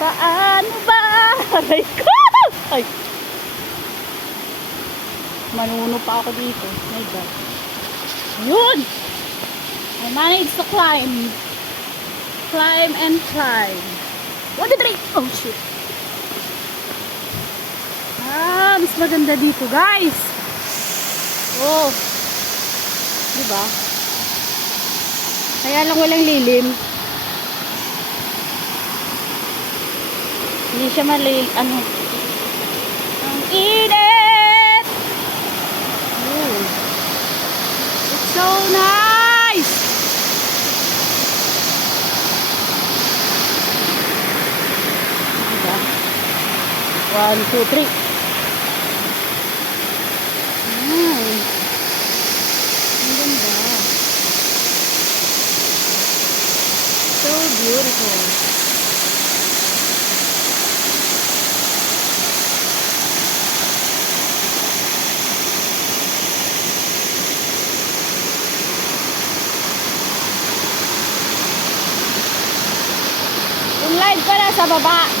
Paano ba? Aray ko! Ay! Manuno pa ako dito. My God. Yun! I managed to climb. Climb and climb. 1, 2, 3! Oh, shit. Mas maganda dito, guys. Oh. Diba? Kaya lang walang lilim. Hindi siya ano. Ang init! Oh. It's so nice! Diba? 1, 2, 3. Ang ganda. So beautiful. Yung live pala sa baba.